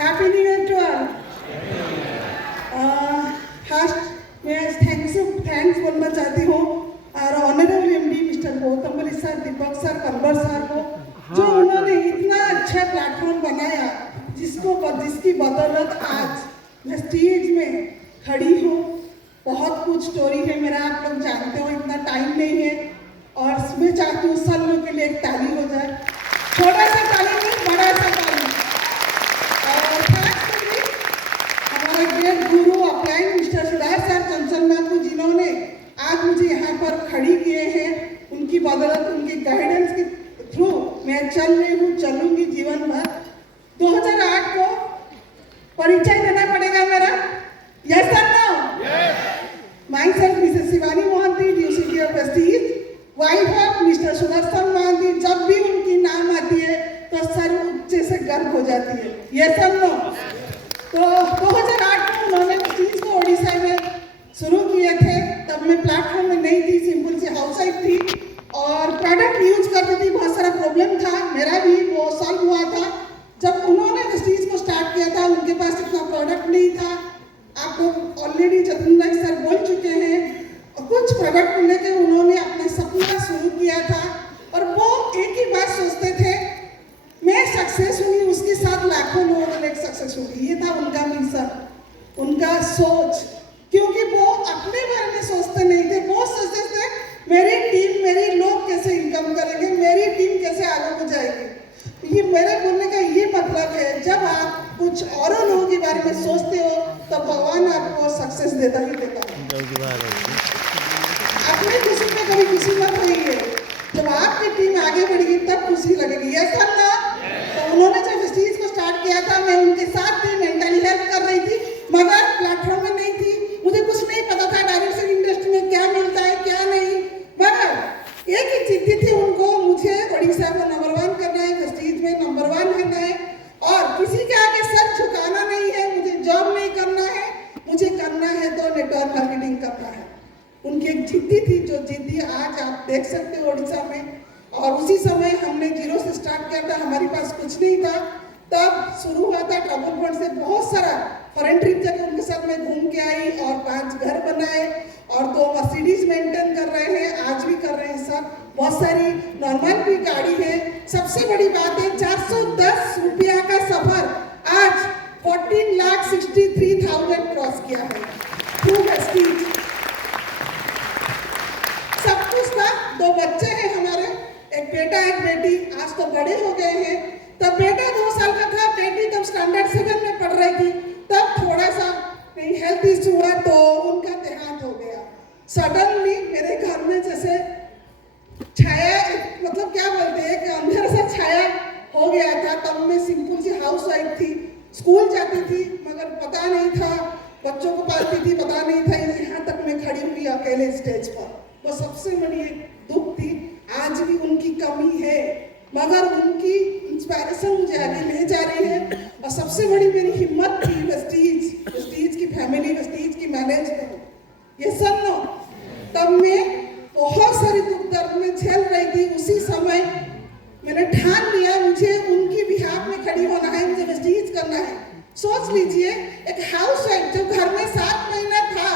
Happy new year to all. First मैं thanks बोलना चाहती हूँ और honourable MD mister Gautam Bali sir, Deepak sir, Kanwar sir को, जो उन्होंने इतना अच्छा प्लेटफॉर्म बनाया, जिसकी बदौलत आज मैं स्टेज में खड़ी हूँ। बहुत कुछ स्टोरी है मेरा, आप लोग जानते हो, इतना टाइम नहीं है और मैं चाहती हूँ सब लोग के लिए एक ताली हो जाए, छोटा सा ताली नहीं, बड़ा सा ताली। और खास करके हमारे ग्रेट गुरु अपलाइन मिस्टर सुधार सर चंचल मैम को, जिन्होंने आज मुझे यहाँ पर खड़ी किए हैं, उनकी बदौलत, उनकी गाइडेंस के थ्रू मैं चल रही हूँ, चलूंगी जीवन भर। 2008 को परिचय देना पड़ेगा मेरा, yes sir no? Myself Mrs Shivani Mohanty, ड्यूसिटी of prestige, wife of mister Sudarshan Mohanty. जब भी उनकी नाम आती है तो सर ऊंचे से गर्व हो जाती है, यस सर नो? तो 2008 में उन्होंने प्रेस्टीज को उड़ीसा में शुरू किए थे। तब मैं प्लेटफॉर्म में नहीं थी, सिंपल सी हाउसवाइफ थी और प्रोडक्ट यूज करती थी। बहुत सारा प्रॉब्लम था, मेरा भी वो सॉल्व हुआ था। जब उन्होंने प्रेस्टीज को स्टार्ट किया था, उनके पास इतना प्रोडक्ट नहीं था। आपको ऑलरेडी जतिन सर बोल चुके हैं, और कुछ प्रोडक्ट को लेकर उन्होंने अपना सपना शुरू किया था और वो एक ही बात सोचते थे, मैं सक्सेस हुई, उसके साथ लाखों लोगों के लिए सक्सेस होगी। ये था उनका मिशन, उनका सोच, क्योंकि वो अपने बारे में सोचते नहीं थे। वो सोचते थे मेरी टीम, मेरे लोग कैसे इनकम करेंगे, मेरी टीम कैसे आगे को जाएगी। ये मेरे बोलने का ये मतलब है, जब आप कुछ और लोगों के बारे में सोचते हो तो भगवान आपको सक्सेस देता ही देता है। अपनी खुशी में कभी खुशी मत रहिए, जब आपकी टीम आगे बढ़ेगी तब खुशी लगेगी, यस सर ना? तो उन्होंने जब इस चीज को स्टार्ट किया था, मैं उनके साथ थी, मेंटली हेल्प कर रही थी, मगर प्लेटफॉर्म में नहीं थी। मुझे कुछ नहीं पता था डायरेक्ट से इंडस्ट्री में क्या मिलता है क्या नहीं, मगर एक ही जिद्दी थी उनको, मुझे उड़ीसा को नंबर 1 करना है, प्रेस्टीज में नंबर 1 करना है और किसी के आगे सर झुकाना नहीं है। मुझे जॉब नहीं करना है, मुझे करना है तो नेटवर्क मार्केटिंग करना है। उनकी एक जिद्दी थी, जो जिद्दी आज आप देख सकते हो उड़ीसा में। और उसी समय हमने जीरो से स्टार्ट किया था, हमारे पास कुछ नहीं था। तब शुरू हुआ था ट्रैवल फंड से, बहुत सारा फॉरेन ट्रिप जब उनके साथ मैं घूम के आई और 5 घर बनाए और 2 मर्सिडीज मेंटेन कर रहे हैं, आज भी कर रहे हैं सर। बहुत सारी नॉर्मल भी गाड़ी है। सबसे बड़ी बात है, 410 रुपया का सफर आज 14,63,000 क्रॉस किया है थ्रू प्रेस्टीज। सब कुछ था। 2 बच्चे हैं हमारे, एक बेटा एक बेटी, आज तो बड़े हो गए हैं। तब बेटा 2 साल का था, बेटी तब स्टैंडर्ड 7 में पढ़ रही थी। तब थोड़ा सा हेल्थ इशू हुआ तो उनका देहांत हो गया। सडनली मेरे घर में जैसे छाया, मतलब क्या बोलते हैं, एक अंधेरा सा छाया हो गया था। तब मैं सिंपल सी हाउसवाइफ थी, स्कूल जाती थी मगर पता नहीं था, बच्चों को पालती थी, पता नहीं था। यहाँ तक मैं खड़ी हुई अकेले स्टेज पर, वो सबसे बड़ी एक दुख थी। आज भी उनकी कमी है मगर उनकी इंस्पायरेशन मुझे आगे ले जा रही है। और सबसे बड़ी मेरी हिम्मत थी प्रेस्टीज की फैमिली, प्रेस्टीज की मैनेजमेंट, ये सब नो। तब मैं बहुत सारी दुख दर्द में झेल रही थी। उसी समय मैंने ठान लिया, मुझे उनकी बिहाफ में खड़ी होना है, मुझे प्रेस्टीज करना है। सोच लीजिए, एक हाउसवाइफ जो घर में 7 महीना था,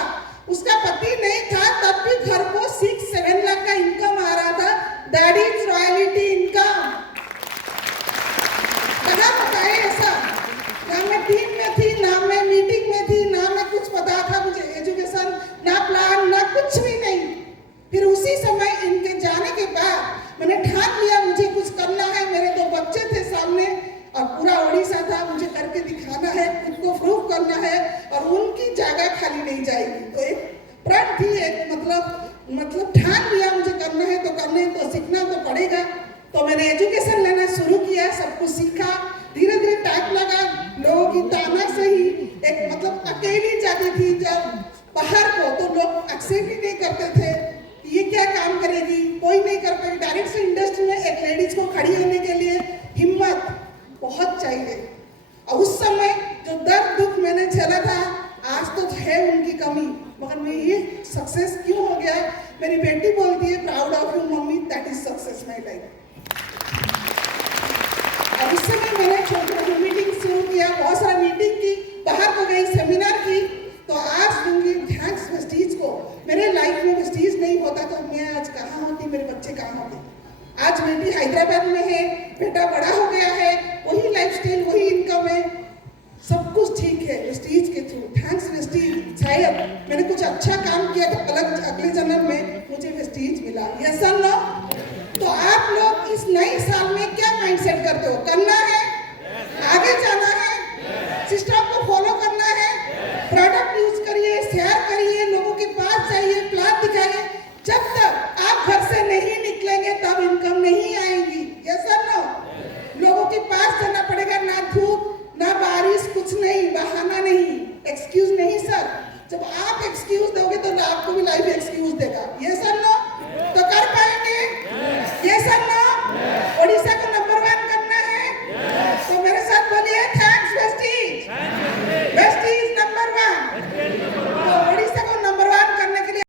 उसका पति नहीं था, तब भी घर को 6-7 लाख का इनकम आ रहा था। That is royalty income. कहाँ बताए ऐसा? ना मैं टीम में थी, ना मैं मीटिंग में थी, ना मैं कुछ पता था मुझे एजुकेशन, ना प्लान, ना कुछ भी नहीं। फिर उसी समय इनके जाने के बाद मैंने ठान लिया मुझे कुछ करना है। मेरे 2 बच्चे थे सामने और पूरा उड़ीसा था, मुझे करके दिखाना है, खुद को प्रूव करना है और उनकी जगह खाली नहीं जाएगी। तो एक प्रण थी, एक मतलब ठान लिया मुझे करना है तो करना है, तो सीखना तो पड़ेगा। तो मैंने एजुकेशन लेना शुरू किया, सब कुछ सीखा। धीरे धीरे टाइम लगा, लोगों की ताना से ही एक मतलब अकेली जाती थी जब बाहर को, तो लोग एक्सेप्ट ही नहीं करते थे, ये क्या काम करेगी, कोई नहीं कर पाएगी। डायरेक्ट से इंडस्ट्री में एक लेडीज को खड़ी होने के लिए हिम्मत बहुत चाहिए। और उस समय जो दर्द दुख मैंने झेला था, आज तो है उनकी कमी, मगर मैं ये सक्सेस क्यों हो गया। मेरी बेटी बोलती है, proud of you mummy, that is success my life. और उस समय मैंने छोटे मीटिंग शुरू किया, बहुत सारा गई सेमिनार की, तो आज दूंगी थैंक्स वेस्टीज को। मेरे लाइफ में वेस्टीज नहीं होता तो मैं आज कहाँ होती, मेरे बच्चे कहाँ होते। आज बेटी हैदराबाद में है, बेटा बड़ा हो गया है, वही लाइफस्टाइल, वही इनकम है, सब कुछ ठीक है वेस्टीज के थ्रू। Thanks Vestige. शायद मैंने कुछ अच्छा काम किया तो अगले जन्म में मुझे वेस्टीज मिला। यस और नो? तो आप लोग इस नए साल में क्या माइंडसेट करते हो? करना है, आगे जाना है, सिस्टम